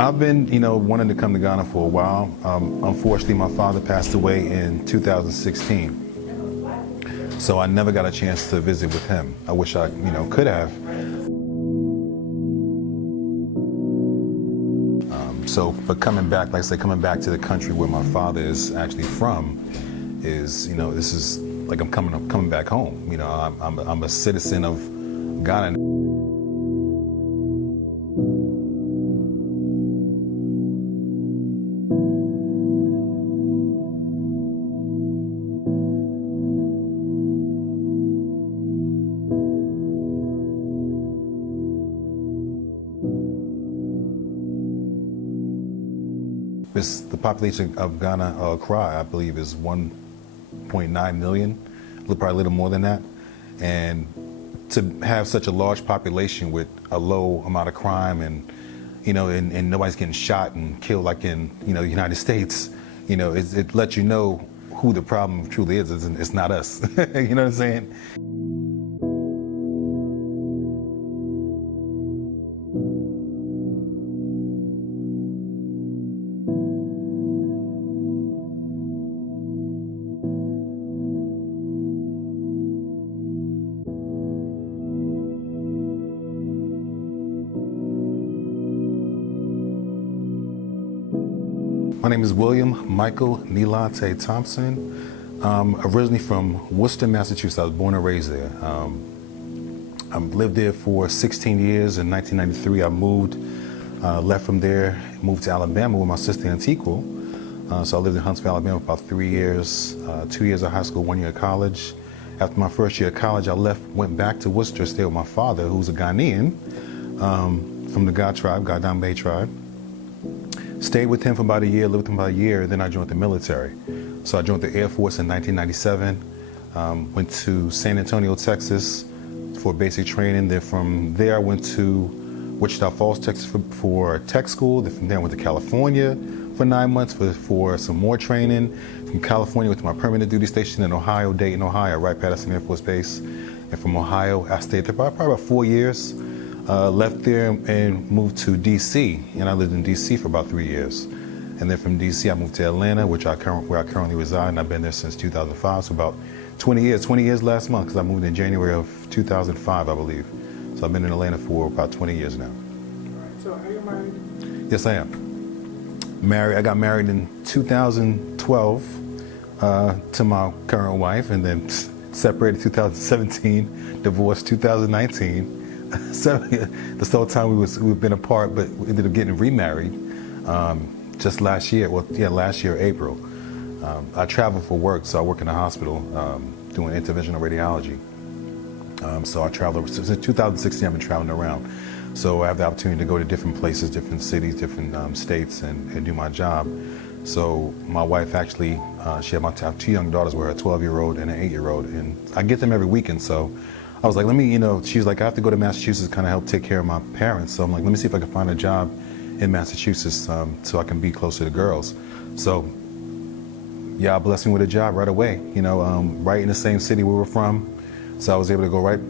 I've been, wanting to come to Ghana for a while. Unfortunately, my father passed away in 2016, so I never got a chance to visit with him. I wish I, could have. But coming back, like I said, coming back to the country where my father is actually from, is, this is like I'm coming back home. I'm a citizen of Ghana. The population of Ghana, Accra, I believe, is 1.9 million, probably a little more than that. And to have such a large population with a low amount of crime and, and nobody's getting shot and killed like in, the United States, it lets you know who the problem truly is. It's not us. You know what I'm saying? My name is William Michael Lante Thompson. I'm originally from Worcester, Massachusetts. I was born and raised there. I lived there for 16 years. In 1993, I moved, left from there, moved to Alabama with my sister Antiqua. So I lived in Huntsville, Alabama for about 3 years, 2 years of high school, 1 year of college. After my first year of college, I left, went back to Worcester, stayed with my father, who's a Ghanaian, from the Gadam Bay tribe. Stayed with him for about a year, lived with him about a year, and then I joined the military. So I joined the Air Force in 1997, went to San Antonio, Texas for basic training. Then from there I went to Wichita Falls, Texas for tech school. Then from there I went to California for 9 months for some more training. From California, went to my permanent duty station in Ohio, Dayton, Ohio, Wright-Patterson Air Force Base. And from Ohio, I stayed there probably about 4 years. Left there and moved to D.C., and I lived in D.C. for about 3 years. And then from D.C. I moved to Atlanta, where I currently reside, and I've been there since 2005, so about 20 years last month, because I moved in January of 2005, I believe. So I've been in Atlanta for about 20 years now. So are you married? Yes, I am. I got married in 2012 to my current wife, and then separated 2017, divorced 2019. So this whole time we've been apart, but we ended up getting remarried just last year. Last year, April. I travel for work, so I work in a hospital doing interventional radiology. So I travel since 2016. I've been traveling around, so I have the opportunity to go to different places, different cities, different states, and do my job. So my wife actually, she had I have two young daughters, with her, a 12-year-old and an 8-year-old, and I get them every weekend. So I was like, she was like, I have to go to Massachusetts to kind of help take care of my parents. So I'm like, let me see if I can find a job in Massachusetts so I can be closer to girls. So yeah, blessed me with a job right away, right in the same city we were from. So I was able to go right,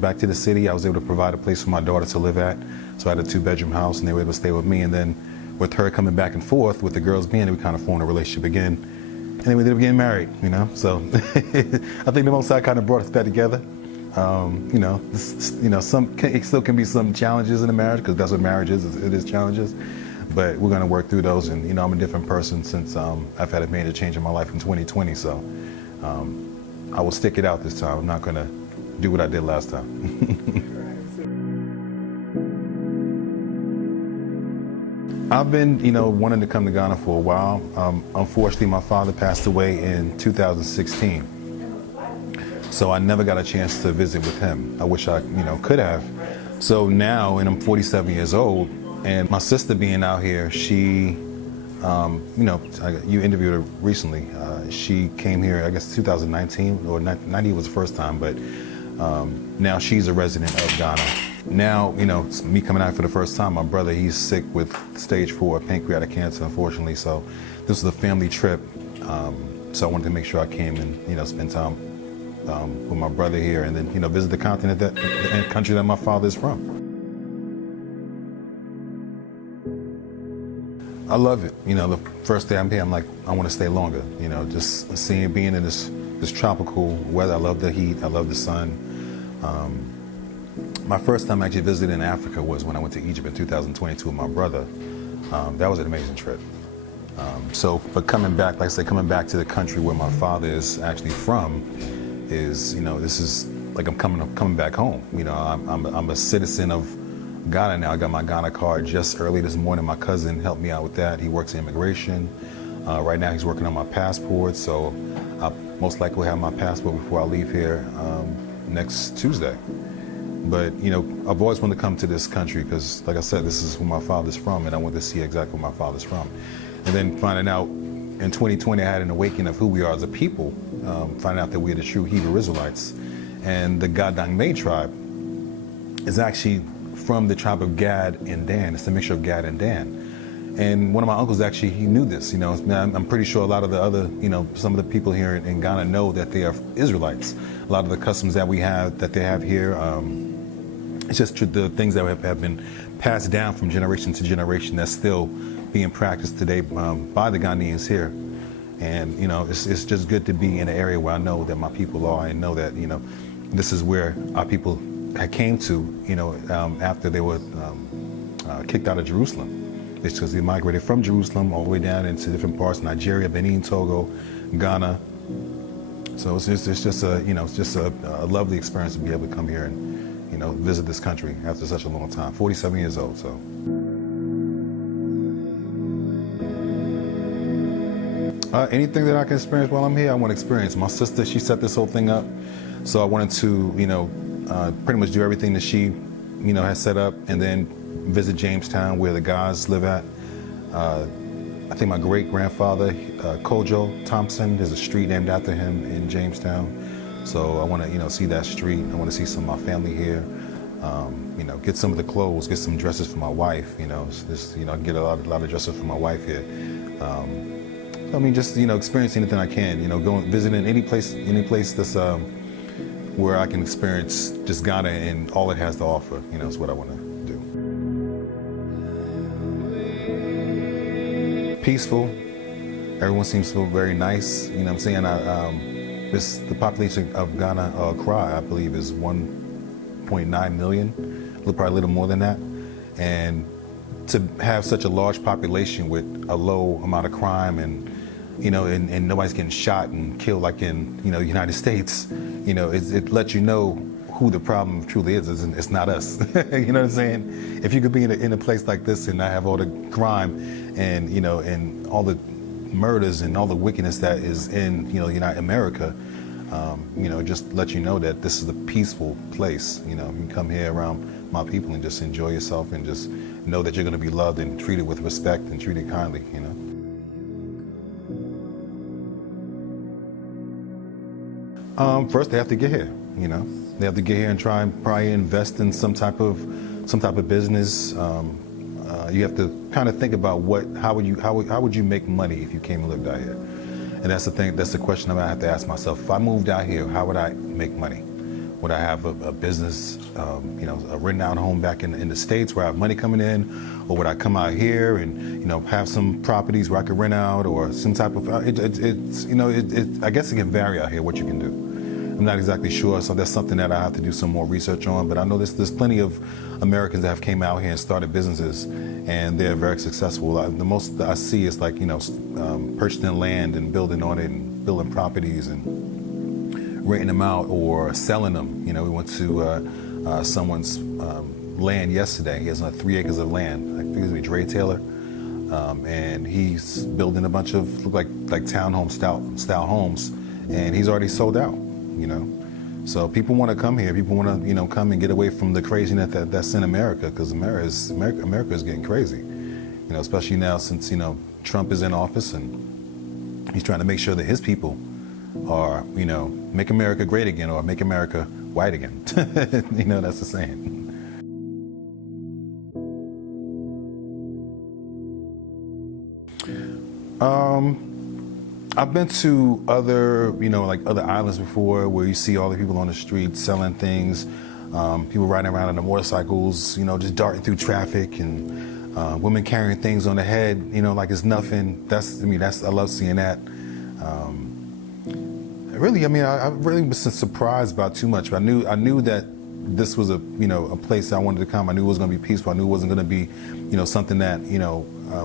back to the city. I was able to provide a place for my daughter to live at. So I had a 2-bedroom house, and they were able to stay with me. And then with her coming back and forth, with the girls being there, we kind of formed a relationship again. And then we ended up getting married, So I think the Most High kind of brought us back together. It still can be some challenges in a marriage, because that's what marriage is. It is challenges, but we're going to work through those. And I'm a different person since I've had a major change in my life in 2020. So I will stick it out this time. I'm not going to do what I did last time. I've been, wanting to come to Ghana for a while. Unfortunately, my father passed away in 2016. So I never got a chance to visit with him. I wish I, could have. So now, and I'm 47 years old, and my sister being out here, she, you interviewed her recently. She came here, I guess, 2019, or 90 was the first time, but now she's a resident of Ghana. Now, it's me coming out for the first time. My brother, he's sick with stage 4 pancreatic cancer, unfortunately. So this was a family trip. So I wanted to make sure I came and, spend time with my brother here, and then visit the continent and country that my father is from. I love it. You know, the first day I'm here, I'm like, I want to stay longer. You know, just being in this tropical weather. I love the heat. I love the sun. My first time actually visiting Africa was when I went to Egypt in 2022 with my brother. That was an amazing trip. But coming back, like I said, coming back to the country where my father is actually from, is, you know, this is like I'm coming back home. You know, I'm a citizen of Ghana now. I got my Ghana card just early this morning. My cousin helped me out with that. He works in immigration. Right now he's working on my passport, so I'll most likely have my passport before I leave here next Tuesday. But, you know, I've always wanted to come to this country because, like I said, this is where my father's from, and I want to see exactly where my father's from. And then finding out in 2020, I had an awakening of who we are as a people, finding out that we're the true Hebrew Israelites. And the Gadangme tribe is actually from the tribe of Gad and Dan. It's a mixture of Gad and Dan. And one of my uncles actually, he knew this. You know, I'm pretty sure a lot of the other, you know, some of the people here in Ghana know that they are Israelites. A lot of the customs that we have, that they have here, it's just the things that have been passed down from generation to generation that's still being practiced today by the Ghanaians here. And, you know, it's just good to be in an area where I know that my people are and know that, you know, this is where our people had came to, you know, after they were kicked out of Jerusalem. It's because they migrated from Jerusalem all the way down into different parts, Nigeria, Benin, Togo, Ghana. So it's just a, you know, it's just a lovely experience to be able to come here and, you know, visit this country after such a long time. 47 years old, so. Anything that I can experience while I'm here, I want to experience. My sister, she set this whole thing up, so I wanted to, you know, pretty much do everything that she, you know, has set up, and then visit Jamestown where the guys live at. I think my great-grandfather, Kojo Thompson, there's a street named after him in Jamestown. So I want to, you know, see that street. I want to see some of my family here. You know, get some of the clothes, get some dresses for my wife. You know, just, you know, get a lot of dresses for my wife here. I mean, just, you know, experience anything I can. You know, going visiting any place that's where I can experience just Ghana and all it has to offer. You know, is what I want to do. Peaceful. Everyone seems to feel very nice. You know what I'm saying? The population of Ghana, Accra, I believe, is 1.9 million, probably a little more than that. And to have such a large population with a low amount of crime and, you know, and nobody's getting shot and killed like in, you know, the United States, you know, it lets you know who the problem truly is. It's not us. You know what I'm saying? If you could be in a place like this and not have all the crime and, you know, and all the murders and all the wickedness that is in, you know, America, you know, just let you know that this is a peaceful place. You know, you can come here around my people and just enjoy yourself and just know that you're going to be loved and treated with respect and treated kindly, you know. First, they have to get here. You know, they have to get here and try and probably invest in some type of business. You have to kind of think about how would you make money if you came and lived out here? And that's the thing. That's the question I have to ask myself. If I moved out here, how would I make money? Would I have a business, you know, a rented out home back in the States where I have money coming in, or would I come out here and, you know, have some properties where I could rent out, or some type of it's you know, I guess it can vary out here what you can do. I'm not exactly sure, so that's something that I have to do some more research on. But I know there's plenty of Americans that have came out here and started businesses, and they're very successful. The most that I see is like, you know, purchasing land and building on it and building properties and renting them out or selling them. You know, we went to someone's land yesterday. He has 3 acres of land. I think it's Dre Taylor, and he's building a bunch of look like townhome style homes, and he's already sold out. You know, so people want to come here. People want to, you know, come and get away from the craziness that's in America, because America is getting crazy. You know, especially now since, you know, Trump is in office and he's trying to make sure that his people are, you know, make America great again or make America white again. You know, that's the saying. I've been to other, you know, like other islands before where you see all the people on the street selling things, people riding around on the motorcycles, you know, just darting through traffic and women carrying things on the head, like it's nothing. I love seeing that. Really, I really was surprised about too much. But I knew that this was a place I wanted to come. I knew it was going to be peaceful. I knew it wasn't going to be, something that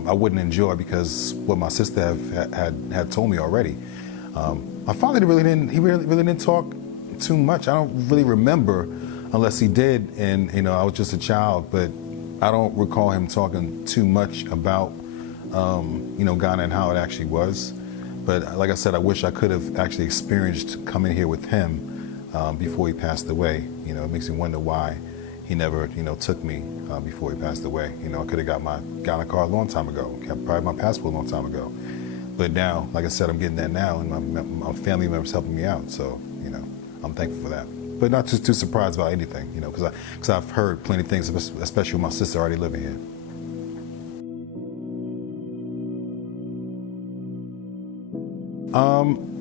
I wouldn't enjoy because what my sister had told me already. My father really didn't talk too much. I don't really remember, unless he did, and I was just a child. But I don't recall him talking too much about Ghana and how it actually was. But like I said, I wish I could have actually experienced coming here with him before he passed away. It makes me wonder why he never, took me before he passed away. I could have got my Ghana card a long time ago, got probably my passport a long time ago. But now, like I said, I'm getting that now, and my family members helping me out. So, I'm thankful for that. But not too surprised about anything, because I've heard plenty of things, especially with my sister already living here.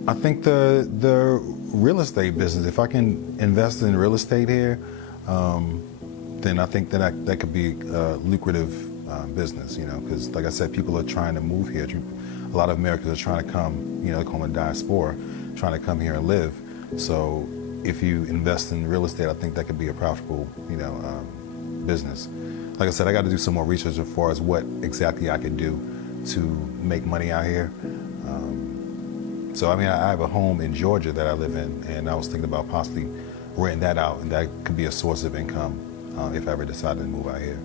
I think the real estate business. If I can invest in real estate here, then I think that could be a lucrative business. Because like I said, people are trying to move here. A lot of Americans are trying to come. They call them diaspora, trying to come here and live. So if you invest in real estate, I think that could be a profitable, business. Like I said, I got to do some more research as far as what exactly I could do to make money out here. So I have a home in Georgia that I live in, and I was thinking about possibly renting that out, and that could be a source of income if I ever decided to move out here,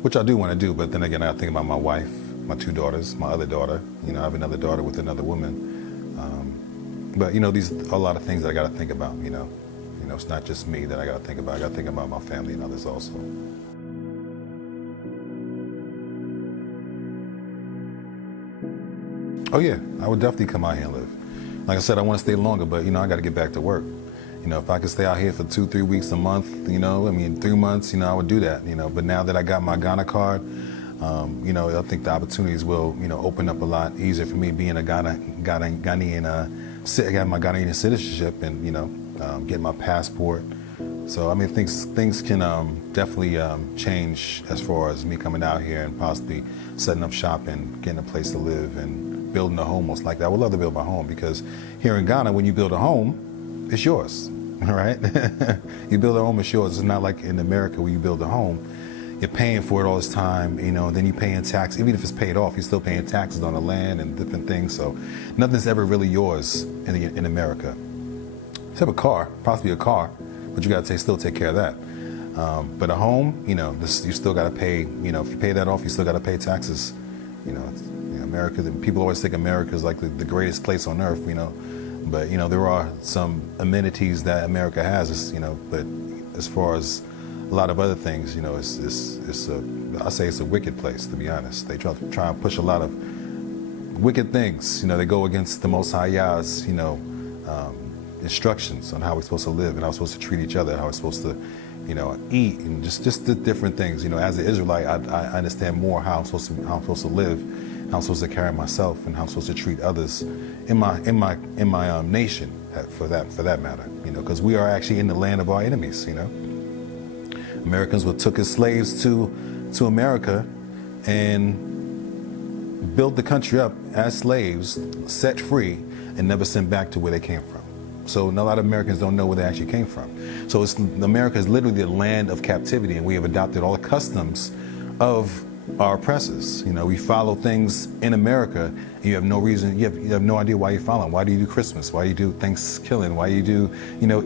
which I do want to do. But then again, I think about my wife, my 2 daughters, my other daughter. I have another daughter with another woman. But these are a lot of things that I got to think about. It's not just me that I got to think about. I got to think about my family and others also. Oh yeah, I would definitely come out here and live. Like I said, I want to stay longer, but I got to get back to work. If I could stay out here for 2-3 weeks, a month, 3 months, I would do that. But now that I got my Ghana card, I think the opportunities will, open up a lot easier for me being a Ghanaian. I got my Ghanaian citizenship and get my passport. So things can definitely change as far as me coming out here and possibly setting up shop and getting a place to live and building a home. Most likely, I would love to build my home, because here in Ghana, when you build a home, it's yours. All right, you build a home, it's yours. It's not like in America where you build a home, you're paying for it all this time, and then you're paying tax. Even if it's paid off, you're still paying taxes on the land and different things. So nothing's ever really yours in America. Except a car, possibly a car, but you got to still take care of that. But a home, you still got to pay. If you pay that off, you still got to pay taxes. America. People always think America is like the greatest place on earth. But there are some amenities that America has. But as far as a lot of other things, I say it's a wicked place, to be honest. They try and push a lot of wicked things. They go against the Most High Yah's, instructions on how we're supposed to live and how we're supposed to treat each other, how we're supposed to, eat, and just the different things. As an Israelite, I understand more how I'm supposed to live, how I'm supposed to carry myself, and how I'm supposed to treat others in my nation, for that matter. Because we are actually in the land of our enemies. Americans took as slaves to America and built the country up as slaves, set free, and never sent back to where they came from. So a lot of Americans don't know where they actually came from. So America is literally the land of captivity, and we have adopted all the customs of our oppressors. We follow things in America, and you have no reason, you have no idea why you follow them. Why do you do Christmas? Why do you do Thanksgiving? Why do you do,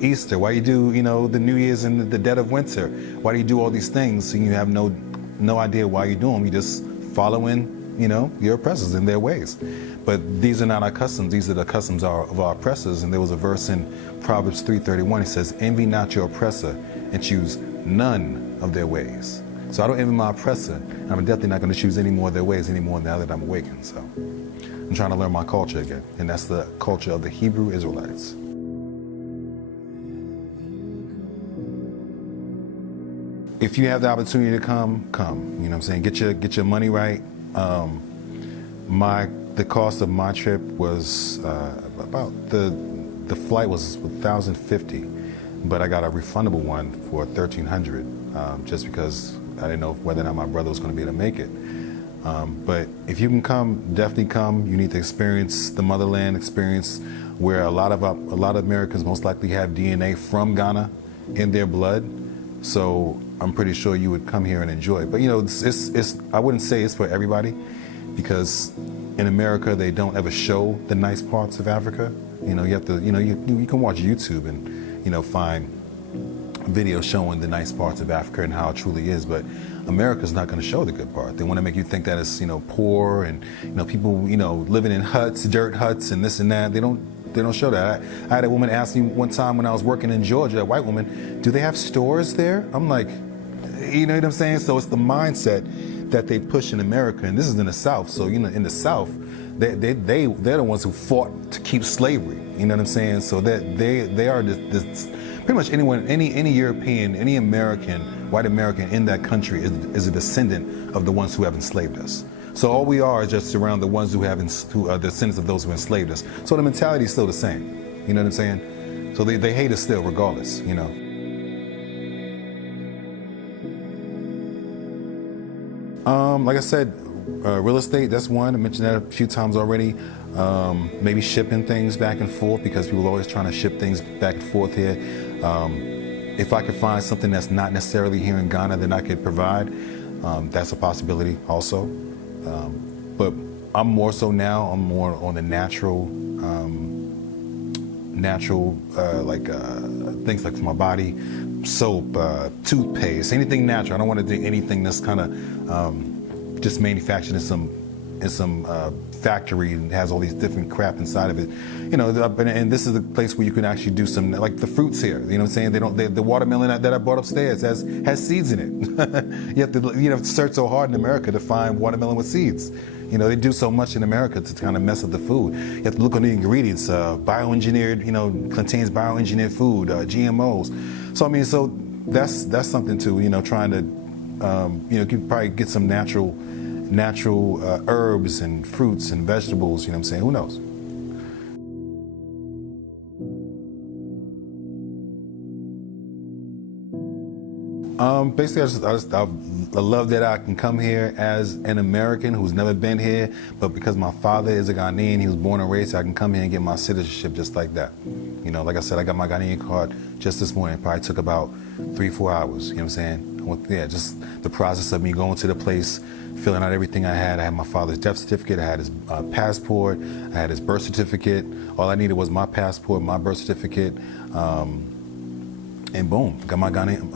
Easter? Why do you do, the New Year's in the dead of winter? Why do you do all these things and you have no idea why you do them? You just following, your oppressors in their ways. But these are not our customs. These are the customs of our oppressors. And there was a verse in Proverbs 3:31. It says, "Envy not your oppressor, and choose none of their ways." So I don't envy my oppressor, and I'm definitely not going to choose any more of their ways anymore now that I'm awakened. So I'm trying to learn my culture again, and that's the culture of the Hebrew Israelites. If you have the opportunity to come. You know what I'm saying? Get your money right. The cost of my trip was about the flight was $1,050, but I got a refundable one for $1,300 just because I didn't know whether or not my brother was going to be able to make it. But if you can come, definitely come. You need to experience the motherland, experience where a lot of Americans most likely have DNA from Ghana in their blood. So I'm pretty sure you would come here and enjoy it. But you know, it's I wouldn't say it's for everybody, because in America they don't ever show the nice parts of Africa. You know, you have to, you know, you can watch YouTube and, you know, find videos showing the nice parts of Africa and how it truly is, but America's not going to show the good part. They want to make you think that it's, you know, poor and, you know, people, you know, living in huts, dirt huts and this and that. They don't show that. I had a woman ask me one time when I was working in Georgia, a white woman, do they have stores there? I'm like, you know what I'm saying? So it's the mindset that they push in America, and this is in the South. So, you know, in the South, they're the ones who fought to keep slavery. You know what I'm saying? So that they are this pretty much anyone, any European, any American, white American in that country is a descendant of the ones who have enslaved us. So all we are is just around the ones who are the descendants of those who enslaved us. So the mentality is still the same. You know what I'm saying? So they hate us still regardless, you know. Like I said, real estate, that's one. I mentioned that a few times already. Maybe shipping things back and forth, because people are always trying to ship things back and forth here. If I could find something that's not necessarily here in Ghana that I could provide, that's a possibility also. But I'm more so now, I'm more on the natural things like for my body, soap, toothpaste, anything natural. I don't want to do anything that's kind of just manufactured in some factory and has all these different crap inside of it. You know, and this is the place where you can actually do some, like the fruits here. You know what I'm saying? The watermelon that I bought upstairs has seeds in it. you have to search so hard in America to find watermelon with seeds. You know, they do so much in America to kind of mess up the food. You have to look on the ingredients. Bioengineered, you know, contains bioengineered food, GMOs. So I mean, so that's something too. You know, trying to, you know, you can probably get some natural herbs and fruits and vegetables. You know what I'm saying? Who knows? Basically, I love that I can come here as an American who's never been here, but because my father is a Ghanaian, he was born and raised, so I can come here and get my citizenship just like that. You know, like I said, I got my Ghanaian card just this morning. It probably took about 3-4 hours. You know what I'm saying? Yeah, just the process of me going to the place, filling out everything I had. I had my father's death certificate, I had his passport, I had his birth certificate. All I needed was my passport, my birth certificate. And boom, got my Ghanaian,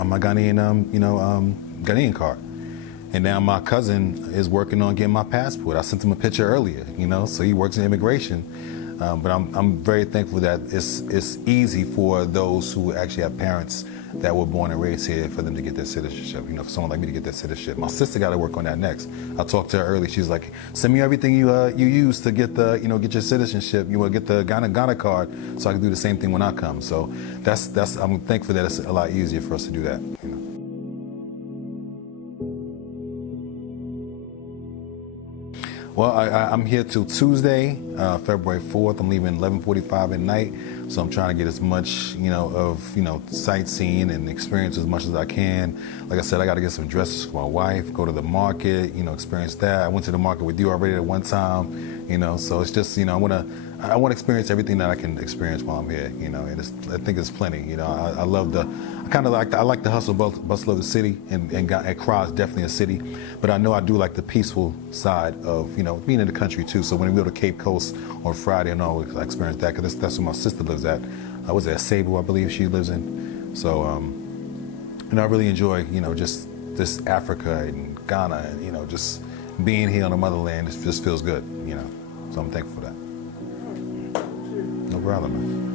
Ghanaian card. And now my cousin is working on getting my passport. I sent him a picture earlier, you know, so he works in immigration. But I'm very thankful that it's easy for those who actually have parents that were born and raised here for them to get their citizenship. You know, for someone like me to get their citizenship. My sister got to work on that next. I talked to her earlier. She's like, send me everything you use to get get your citizenship. You want to get the Ghana card, so I can do the same thing when I come. So I'm thankful that it's a lot easier for us to do that. You know. Well, I'm here till Tuesday, February 4th. I'm leaving 11:45 at night, so I'm trying to get as much, of sightseeing and experience as much as I can. Like I said, I got to get some dresses for my wife, go to the market, experience that. I went to the market with you already at one time, so it's just, I want to experience everything that I can experience while I'm here, and I think it's plenty. I love I like the hustle bustle of the city, and Accra is definitely a city, but I know I do like the peaceful side of, being in the country too. So when we go to Cape Coast on Friday, I know I experience that, because that's where my sister lives at. I was at Cebu, I believe she lives in. So, I really enjoy, just this Africa and Ghana, and, just being here on the motherland. It just feels good, So I'm thankful for that. No problem, man.